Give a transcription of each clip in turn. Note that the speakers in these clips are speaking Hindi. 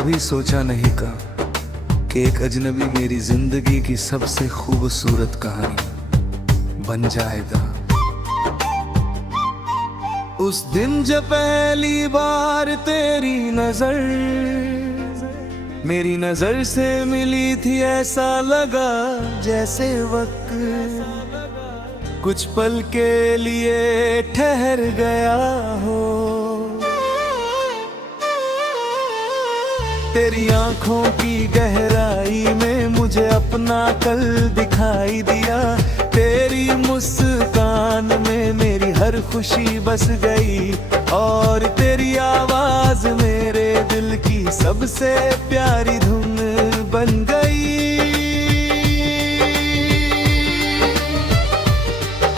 कभी सोचा नहीं था कि एक अजनबी मेरी जिंदगी की सबसे खूबसूरत कहानी बन जाएगा। उस दिन जब पहली बार तेरी नजर मेरी नजर से मिली थी, ऐसा लगा जैसे वक्त कुछ पल के लिए ठहर गया हो। तेरी आंखों की गहराई में मुझे अपना कल दिखाई दिया। तेरी मुस्कान में मेरी हर खुशी बस गई और तेरी आवाज मेरे दिल की सबसे प्यारी धुन बन गई।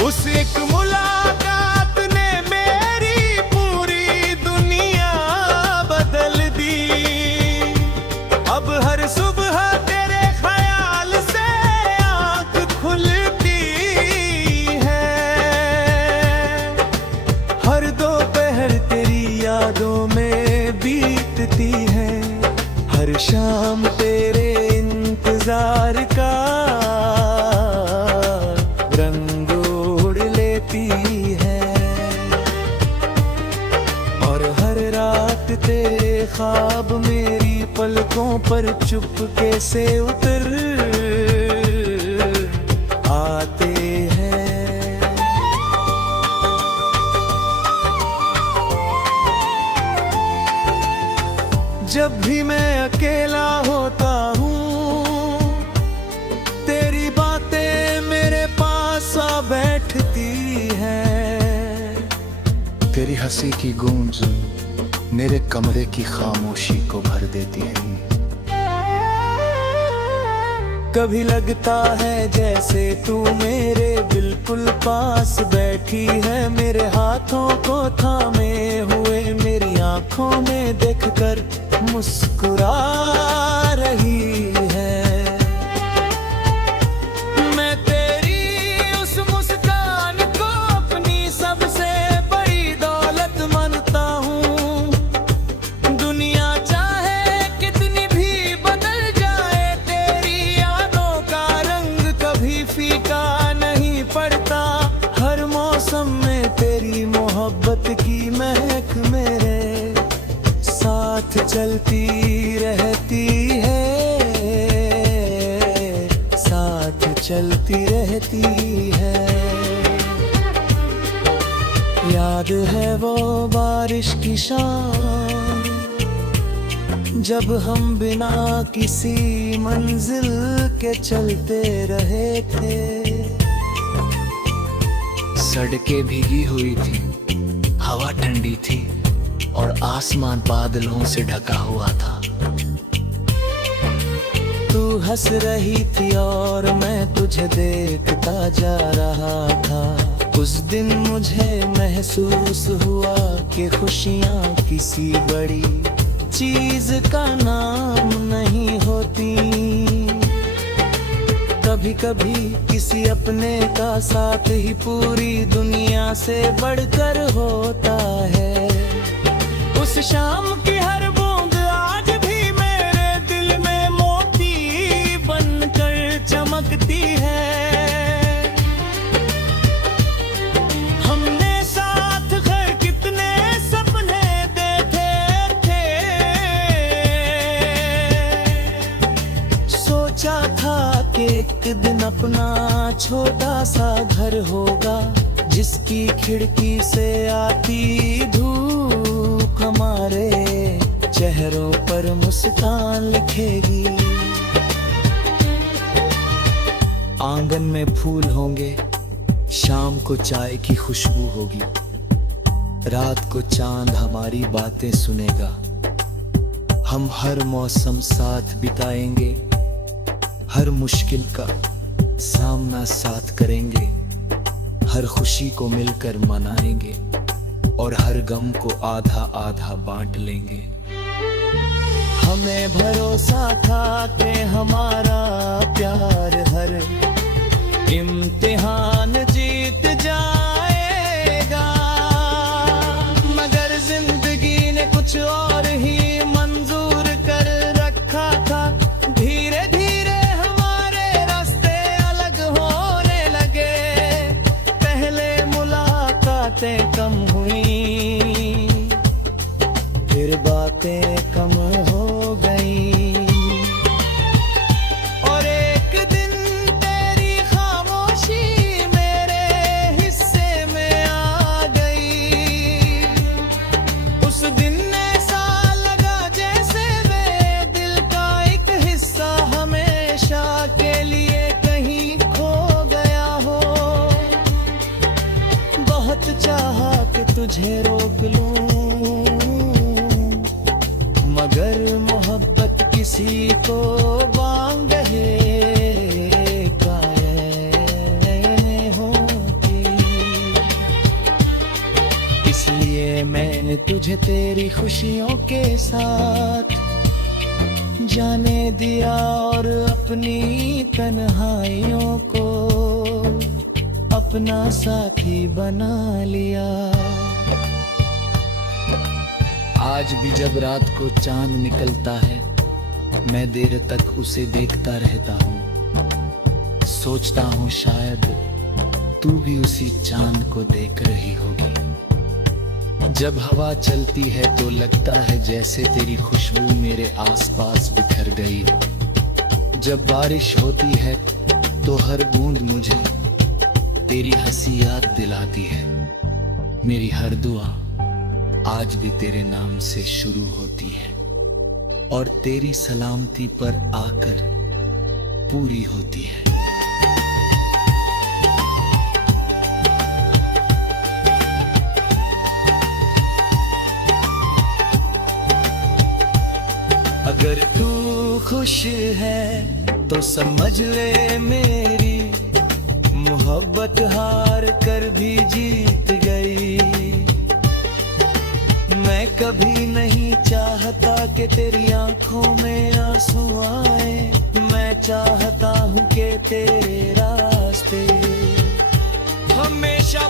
उस एक मुलाकात ने मेरी पूरी दुनिया बदल दी। अब हर सुबह तेरे ख्याल से आँख खुलती है, हर दोपहर तेरी यादों में बीतती है, हर शाम तेरे इंतजार का रंग ओढ़ लेती है और हर रात तेरे ख्वाब मेरी पलकों पर चुपके से उतर आते हैं। जब भी मैं अकेला होता हूँ, तेरी बातें मेरे पास आ बैठती हैं। तेरी हंसी की गूंज मेरे कमरे की खामोशी को भर देती है। कभी लगता है जैसे तू मेरे बिल्कुल पास बैठी है, मेरे हाथों को थामे हुए मेरी आंखों में देखकर मुस्कुरा रही है। मैं तेरी उस मुस्कान को अपनी सबसे बड़ी दौलत मानता हूँ। दुनिया चाहे कितनी भी बदल जाए, तेरी यादों का रंग कभी फीका नहीं पड़ता। हर मौसम में तेरी मोहब्बत की महक मेरे साथ चलती रहती है, साथ चलती रहती है। याद है वो बारिश की शाम, जब हम बिना किसी मंजिल के चलते रहे थे। सड़कें भीगी हुई थी, हवा ठंडी थी और आसमान बादलों से ढका हुआ था। तू हंस रही थी और मैं तुझे देखता जा रहा था। उस दिन मुझे महसूस हुआ कि खुशियाँ किसी बड़ी चीज का नाम नहीं होती। कभी कभी किसी अपने का साथ ही पूरी दुनिया से बढ़कर होता है। उस शाम की हर बूंद आज भी मेरे दिल में मोती बनकर चमकती है। हमने साथ घर कितने सपने देखे थे, सोचा था कि एक दिन अपना छोटा सा घर होगा, जिसकी खिड़की से आती धूप हमारे चेहरों पर मुस्कान लिखेगी। आंगन में फूल होंगे, शाम को चाय की खुशबू होगी, रात को चांद हमारी बातें सुनेगा। हम हर मौसम साथ बिताएंगे, हर मुश्किल का सामना साथ करेंगे, हर खुशी को मिलकर मनाएंगे और हर गम को आधा आधा बांट लेंगे। हमें भरोसा था कि हमारा प्यार हर इम्तिहान जीत जाएगा, मगर जिंदगी ने कुछ और ही मंजूर कर तुझे रोक लूं, मगर मोहब्बत किसी को बांधे काहे होती। इसलिए मैंने तुझे तेरी खुशियों के साथ जाने दिया और अपनी तन्हाइयों को अपना साथी बना लिया। आज भी जब रात को चांद निकलता है, मैं देर तक उसे देखता रहता हूँ। सोचता हूँ शायद तू भी उसी चांद को देख रही होगी। जब हवा चलती है तो लगता है जैसे तेरी खुशबू मेरे आसपास बिखर गई हो। जब बारिश होती है तो हर बूंद मुझे तेरी हंसी याद दिलाती है। मेरी हर दुआ आज भी तेरे नाम से शुरू होती है और तेरी सलामती पर आकर पूरी होती है। अगर तू खुश है तो समझ ले मेरी मोहब्बत हार कर भी जीत गई। मैं कभी नहीं चाहता कि तेरी आंखों में आंसू आए, मैं चाहता हूँ कि तेरे रास्ते हमेशा